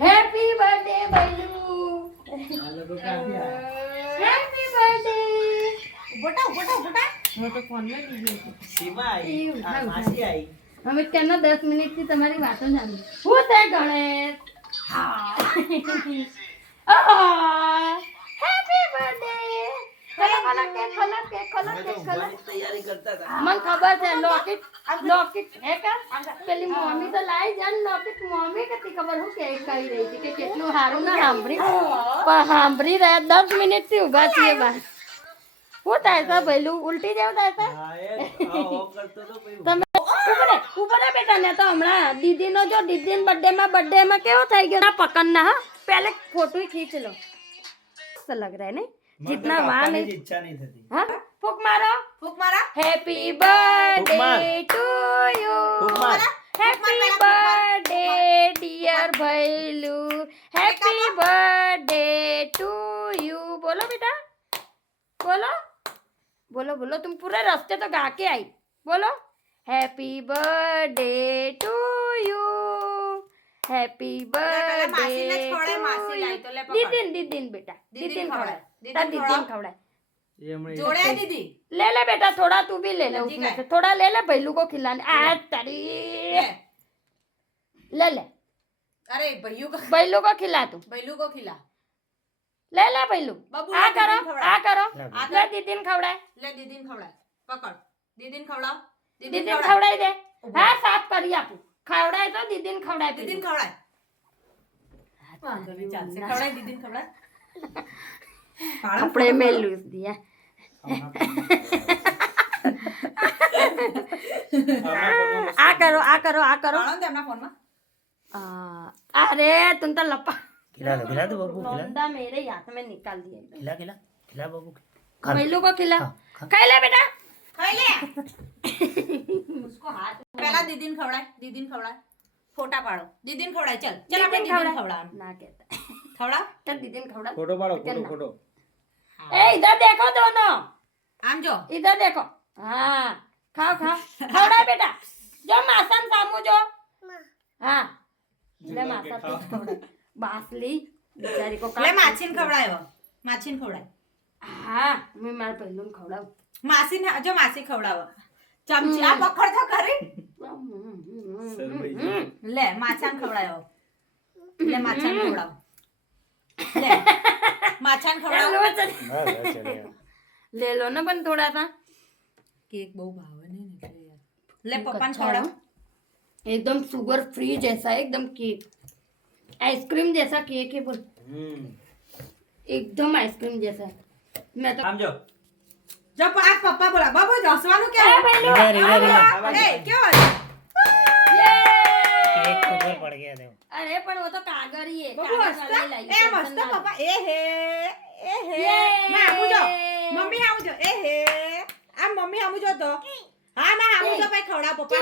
Happy birthday Bailu. Happy birthday. ઉભોટા હું તો ફોન માં બીજી હતી. સીમા આવી આ માસી આવી. અમે કેનો 10 મિનિટ થી તમારી વાતો સાંભળી. હું તે ગણેશ. હા હેપી બર્થડે. તૈયારી કરતા હતા. મને ખબર છે લોકેટ હે કા પેલી મમ્મી તો લાઈ જાન લોકેટ મમ્મી કતી ખબર હું કે કહી રહી હતી કે કેટલું સારું ના સાંભળી રહ્યા 10 મિનિટ થી ઉભા છીએ બા. હું થાય છે ભઈલું ઉલટી જેવું થાય છે. તમે ઉપર બેટા ને તો હમણાં દીદી નો જો દીદી બર્થડે માં કેવો થઈ ગયો પકડ ના હા पहले फोटो ही खींच लो ऐसा लग रहा है नहीं जितना वहां नहीं इच्छा नहीं थी हाँ फूक मारो happy birthday to you happy birthday dear Bhailu happy birthday to you बोलो बेटा बोलो तुम पूरे रास्ते तो गा के आई बोलो happy birthday to you happy birthday दीदीन बेटा दीदीन खवड़ा जोड़े दीदी ले बेटा थोड़ा तू भी ले ले उसमें से थोड़ा ले ले भैलू को खिलाने आ तड़ी ले अरे भैलू को खिला तू ले भैलू आ करो ले दीदीन खवड़ा पकड़ दीदीन खवड़ाई दे हाँ साफ करी आपू खवड़ाए तो दीदीन खवड़ाए दीदीन कपड़े में लूज दिया आ करो फोन में अरे तुम तो लपा खिला दो बाबू लौंडा मेरे हाथ में निकाल दिया खिला बाबू भैलू को खिला खाई ले बेटा खाई ले उसको हाथ पहला दीदीन खवड़ा फोटा पाड़ो दीदीन खवड़ा चल अपने दीदीन खवड़ा ना कहता खवड़ा चल दीदीन खवड़ा फोटो पाड़ो फोटो ए इधर देखो दोनों आम जो इधर देखो हाँ खाओ खवड़ा बेटा जो मासन सामू जो हाँ ले मासा तो खवड़ा बासली बेचारी को ले माछीन खवड़ाए हाँ मैं मार पहलून खवड़ाऊ मासी जो मासी खवड़ाव चमची आ पकड़ तो करी ले माछान खवड़ायो ले माछान खवड़ाओ ले माछान खवड़ाओ ले लो ना पण थोड़ा सा केक बहु भावे नहीं निकले यार ले पप्पा खवड़ाओ एकदम शुगर फ्री जैसा एकदम केक आइसक्रीम जैसा केक है बोल एकदम आइसक्रीम जैसा मैं तो समझो जब आप पप्पा बोला बाबू हंसવાનું क्या है क्यों ये केक ऊपर पड़ गया देखो अरे पण वो तो कागज ही है कागज वाली लाई ए मस्त पापा ए हे मैं आमू जो मम्मी आमू जो ए हे आ मम्मी आमू जो तो हां ना आमू जो भाई खवड़ा पप्पा